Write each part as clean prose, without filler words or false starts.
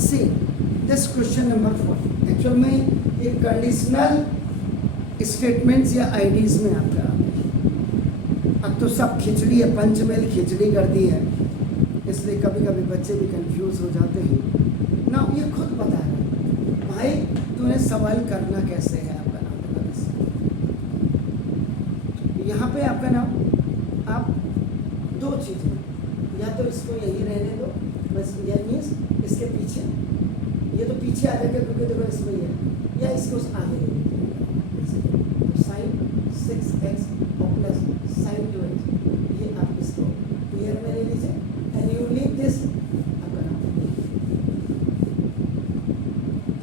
See this question number 4 actual में एक conditional statements या आईडीज में आपका अब तो सब खिचड़ी है, पंचमेल खिचड़ी कर दी है, इसलिए कभी कभी बच्चे भी कंफ्यूज हो जाते हैं ना। ये खुद बता रहा है भाई तूने सवाल करना कैसे है। आपका नाम यहाँ पे आपका नाम आप दो चीज़ें, या तो इसको यही रहने दो बस, या मीन्स इसके पीछे ये तो पीछे आ जाएगा क्योंकि देखो इसमें ये, या इसको आगे ले लीजिए तो साइन 6x और प्लस साइन 2x, ये आप इसको क्लियर में ले लीजिए एंड यू लीव दिस आपका नाम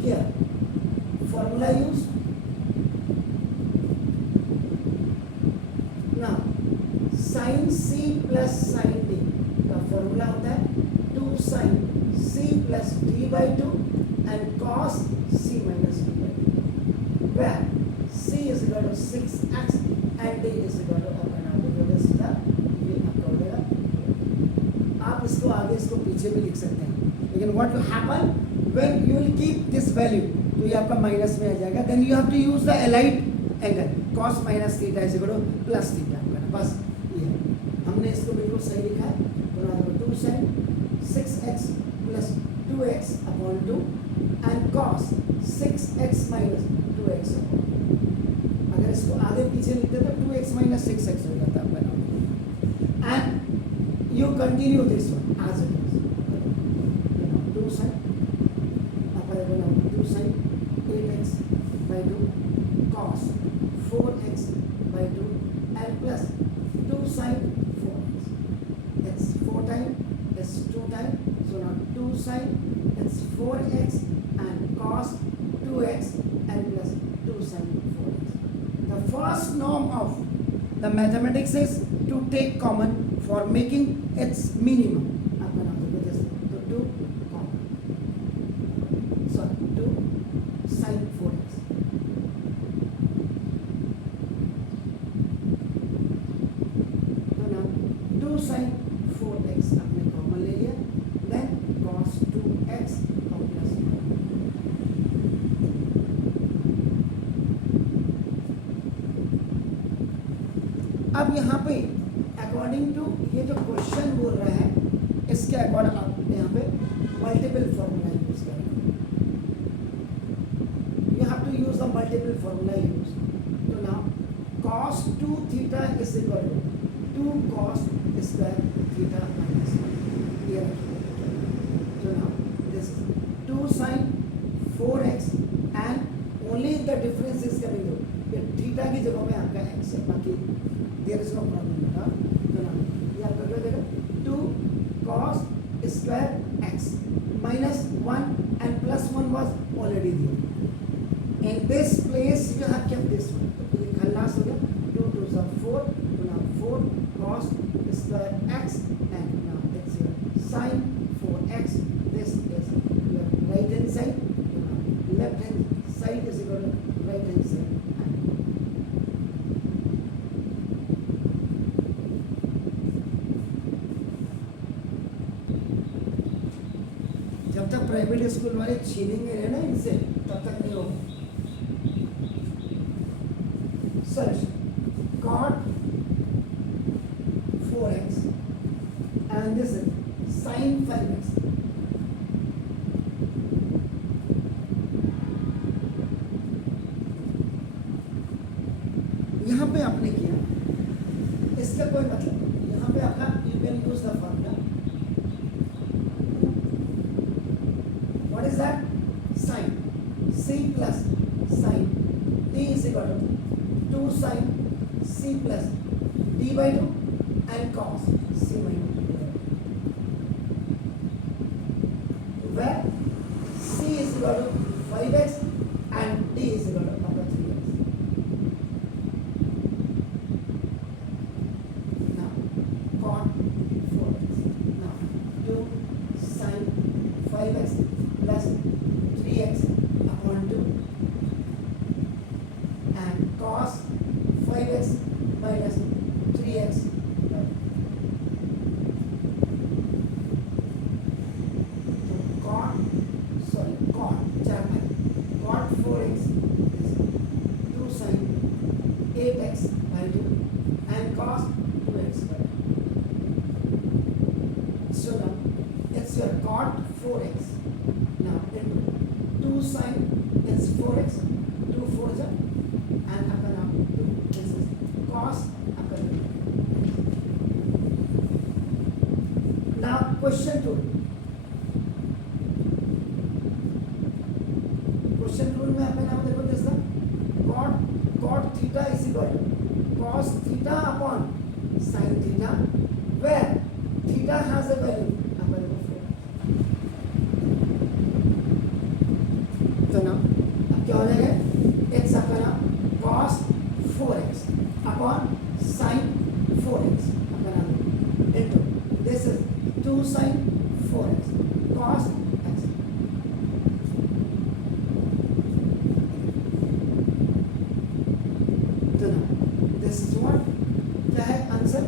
here formula use now sine c plus sine d का फॉर्मूला होता है 2 sine c plus d by 2 and cos c minus d by 2, where c is equal to 6x and d is equal to आपका नाम देखो सीधा ये आपका हो जाएगा। आप इसको आगे इसको पीछे भी लिख सकते हैं, लेकिन what will happen when you will keep this value, तो ये आपका माइनस में आ जाएगा, then you have to use the allied angle cos minus theta is equal to plus theta आपका ना, बस ये हमने इसको बिल्कुल सही लिखा है। तो ना देखो 2 sin 6x plus 2x upon 2 and cos 6x minus 2x, अगर इसको आगे पीछे लिखते तो 2x minus 6x हो जाता है आपका, and you continue this one as it is, 2 sin आपका 2 sin 8x by 2 cos 4x by 2 and plus 2 sin 4x, it's 4 times, it's 2 times, so now 2 sin it's 4x and cos 2x and plus 2 sin 4x. The first norm of the mathematics is to take common for making its minimum. आपका नाम देखो जैसे तो 2 common, sorry 2 sin 4x, तो now 2 sin 4x आपने common ले लिया, then cos 2x और प्लस अब यहाँ पे अकॉर्डिंग टू ये जो क्वेश्चन बोल रहा है इसके अकॉर्डिंग आप यहाँ पे मल्टीपल फॉर्मूला यूज करेंगे, you have to use the multiple formula use. तो now cos 2 theta is equal to 2 cos square theta minus 1, ये रखिए। तो now this 2 sin 4x and only the difference is coming, ये theta की जगह में आपका x है, बाकी there is no problem हाँ। तो ना ये आपका क्या देगा 2 cos square x minus 1 and plus 1 was already there, in this place you have kept this one, तो ये खल्लास हो गया 2 2 are 4, तो now 4 cos square x and now it's your sin 4x, this is your right hand side, left hand side is equal to right hand side। जब तक private school वाले छीनेंगे ना इनसे तब तक नहीं होगा। सच cot 4x and this is sin 5x, यहाँ पे आपने किया, इसका कोई मतलब नहीं, यहाँ पे आपका you can use the formula, what is that, sin c plus sin d is equal to 2 sin c plus d by 2 and cos c minus d by 2, where c is equal to 5x and d is equal to upper 3x। Now cot 4x, now 2 sin 5x plus 3x upon 2 and cos 5x minus 3x by 2. So cot 2 and cos 2x square. So now it's your cot 4x. Now into 2 sin it's 4x, 2 4 ja, and upon up 2. This is cos upon 2. Now question 2. Question 2 में अपने नाम देखो जैसा cot theta is equal to cos theta upon sin theta, where theta has a value number 4. तो ना अब क्या हो जाएगा, x अपना cos 4x upon sin 4x अपना into this is 2 sin 4x cos x. तो ना this is what क्या है आंसर,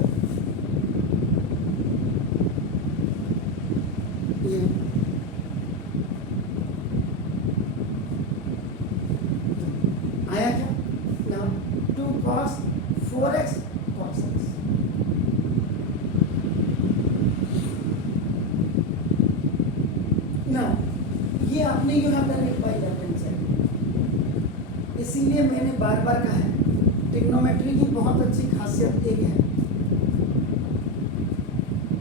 ये आया क्या ना 2 cos 4x cos x. ना ये आपने you have done it by left hand side. इसीलिए मैंने बार बार कहा है ट्रिग्नोमेट्री की बहुत अच्छी खासियत एक है,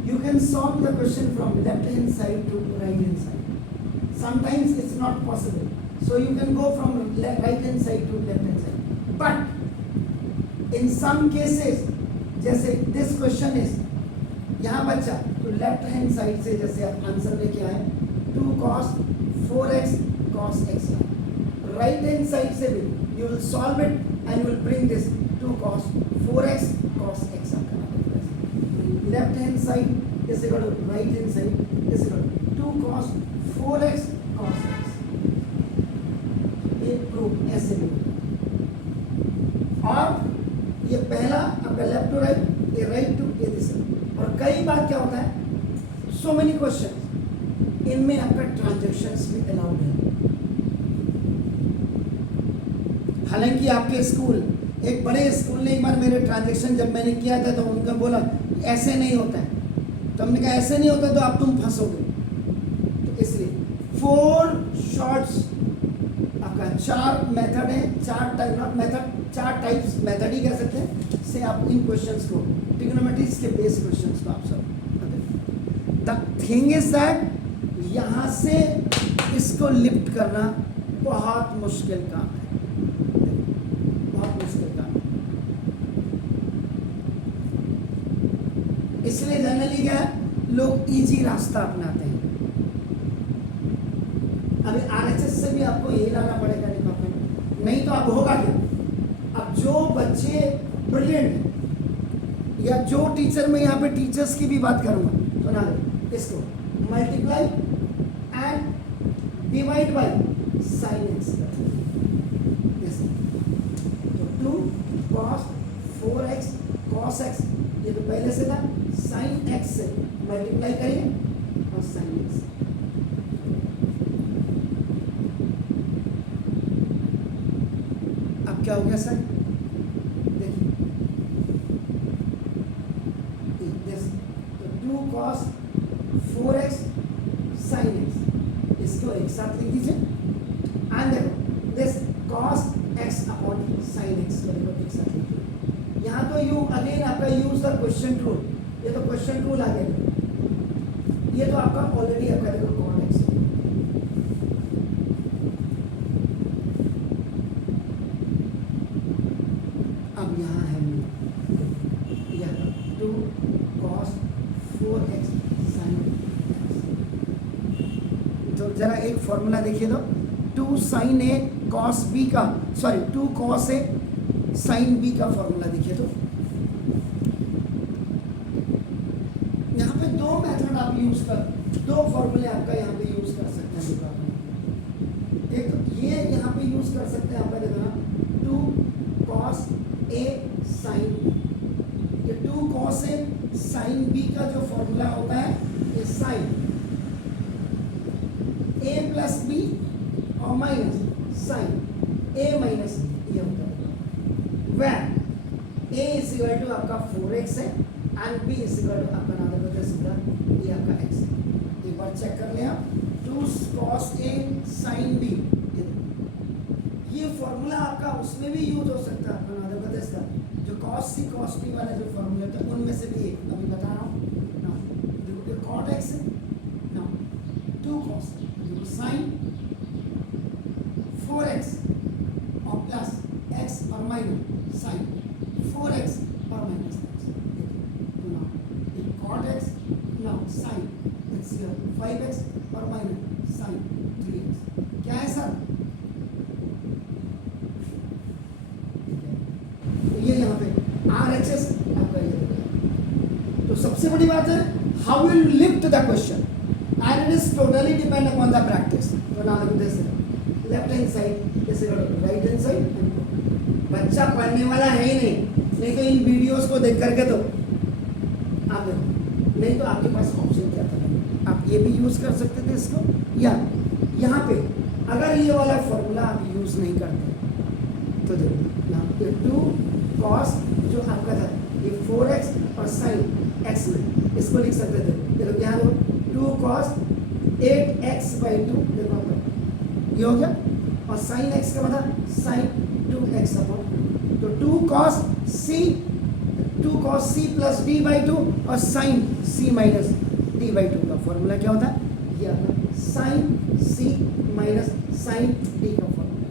you can solve the question from left hand side to right hand side. Sometimes it's not possible, so you can go from right hand side to left hand side, but in some cases जैसे this question is यहाँ बच्चा तो left hand side से जैसे आप answer लेके आए 2 cos 4x cos x, right hand side से भी you will solve it and you will bring this 2 cos 4x cos x आपका left hand side is equal to right hand side is equal to 2 cos 4x cos x. ये proof ऐसे भी, और ये पहला आपका लेफ्ट टू राइट, ये right to ये दिस. और कई बार क्या होता है सो मेनी क्वेश्चन इनमें आपका ट्रांजैक्शंस भी अलाउड है. हालांकि आपके स्कूल एक बड़े स्कूल ने एक बार मेरे ट्रांजैक्शन जब मैंने किया था तो उनका बोला ऐसे नहीं होता है, तो हमने कहा ऐसे नहीं होता तो आप तुम फंसोगे. तो इसलिए 4 शॉर्ट्स आपका 4 मेथड है, 4 type not method 4 types method ही कह सकते हैं से आप इन क्वेश्चंस को ट्रिग्नोमेट्रीज के बेस क्वेश्चंस को आप सब. द थिंग इज दैट यहाँ से इसको लिफ्ट करना बहुत मुश्किल काम है, बहुत मुश्किल काम है. इसलिए जनरली क्या है लोग इजी रास्ता अपनाते हैं. अभी आरएचएस से भी आपको यही लाना पड़ेगा डिपार्टमेंट, नहीं तो अब होगा क्या. अब जो बच्चे ब्रिलियंट या जो टीचर, मैं यहाँ पे टीचर्स की भी बात करूँगा तो ना इसको multiply and divide by sine x. तो 2 cos 4x cos x, ये तो पहले से था, साइन x से मल्टीप्लाई करिए और साइन x. अब क्या हो गया सर, देखिए तो 2 cos 4x sin x, इसको एक साथ लिख दीजिए. एंड देखो this cos x upon sin x को देखो एक साथ लिख दीजिए. यहाँ तो यू अगेन आपका यूज द क्वेश्चन रूल, ये तो क्वेश्चन रूल आ गया, ये तो आपका ऑलरेडी आपका देखो cos x. अब यहाँ है 2 cos 4x sin x. तो जरा एक फॉर्मूला देखिए तो 2 sin a cos b का, sorry 2 cos a sin b का फॉर्मूला देखिए तो यहाँ पे 2 मेथड आप यूज कर, 2 फॉर्मूले आपका यहाँ पे यूज कर सकते हैं. एक तो ये यहाँ पे यूज कर सकते हैं, आपका देखो ना 2 cos a sin b. ये 2 cos a sin b का जो फॉर्मूला होता है ये sin a प्लस b और माइनस sin a माइनस ये होता है. where A is equal to आपका 4x है and B is equal to आपका नाम होता है सीधा ये आपका x है। एक बार चेक कर ले आप 2 cos a sin b, ये फॉर्मूला आपका उसमें भी यूज हो सकता है आपका नाम होता है इसका जो cos c cos b वाला जो फॉर्मूला था उनमें से भी एक अभी बता रहा हूँ ना। देखो ये cot x है ना, 2 cos sin 4x और प्लस x और माइनस sin 4x और माइनस x। देखिए now it cot x now sin it's here 5x और माइनस sin 3x। क्या है सर? तो ये यहाँ पे RHS आपका ये हो गया। तो सबसे बड़ी बात है how will you lift the question and it is totally depend upon the practice। तो now look this left hand side जैसे राइट हैंड साइड। बच्चा पढ़ने वाला है ही नहीं तो इन वीडियोस को देख करके तो आप देखो, नहीं तो आपके पास ऑप्शन क्या था, आप ये भी यूज़ कर सकते थे इसको, या यहाँ पे अगर ये वाला फॉर्मूला आप यूज़ नहीं करते तो देखो यहाँ पे 2 cos जो आपका था ये 4x और sin x में इसको लिख सकते थे। देखो यहाँ देखो 2 cos 8x/2 देखो आपका ये हो गया और sin x का मतलब sin 2x अपॉन तो 2 cos c प्लस d/2 और sin c माइनस d/2 का फॉर्मूला क्या होता है? ये आपका sin c minus sin d का फॉर्मूला।